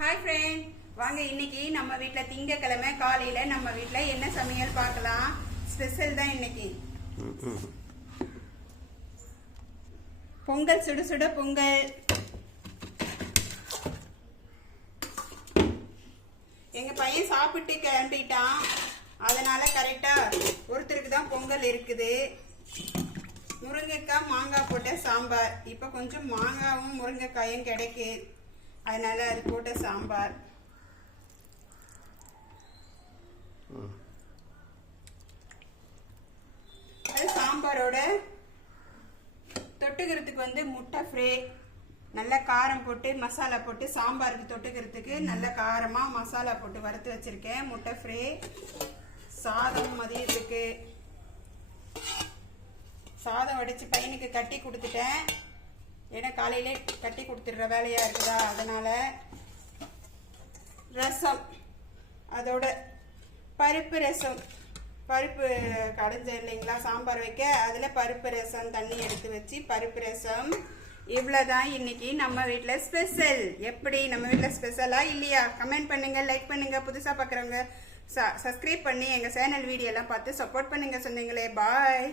Hi friend, வாங்க இன்னைக்கு நம்ம வீட்டில் திங்கக்கிழமை காலையில் நம்ம வீட்டில் என்ன சமையல் பார்க்கலாம். ஸ்பெஷல் தான் இன்னைக்கு. பொங்கல், சுட சுட பொங்கல். எங்க பையன் சாப்பிட்டு கிளம்பிட்டான், அதனால கரெக்டா ஒருத்தருக்கு தான் பொங்கல் இருக்குது. முருங்கைக்காய் மாங்காய் போட்ட சாம்பார். இப்போ கொஞ்சம் மாங்காவும் முருங்கைக்காயும் கிடைக்கு, அதனால அது போட்ட சாம்பார். அது சாம்பாரோட தொட்டுக்கிறதுக்கு வந்து முட்டை ஃப்ரை, நல்ல காரம் போட்டு மசாலா போட்டு சாம்பாருக்கு தொட்டுக்கிறதுக்கு நல்ல காரமா மசாலா போட்டு வறுத்து வச்சிருக்கேன். முட்டை ஃப்ரை, சாதம் மதியத்துக்கு. சாதம் வடிச்சு பையனுக்கு கட்டி கொடுத்துட்டேன், ஏன்னா காலையிலே கட்டி கொடுத்துடுற வேலையா இருக்குதா, அதனால. ரசம், அதோட பருப்பு ரசம். பருப்பு கடைஞ்ச இல்லைங்களா சாம்பார் வைக்க, அதில் பருப்பு ரசம் தண்ணி எடுத்து வச்சு பருப்பு ரசம். இவ்வளோதான் இன்னைக்கு நம்ம வீட்டில் ஸ்பெஷல். எப்படி நம்ம வீட்டில் ஸ்பெஷலா இல்லையா? கமெண்ட் பண்ணுங்க, லைக் பண்ணுங்க. புதுசாக பார்க்குறவங்க சப்ஸ்கிரைப் பண்ணி எங்கள் சேனல் வீடியோலாம் பார்த்து சப்போர்ட் பண்ணுங்க. சொன்னீங்களே, பாய்.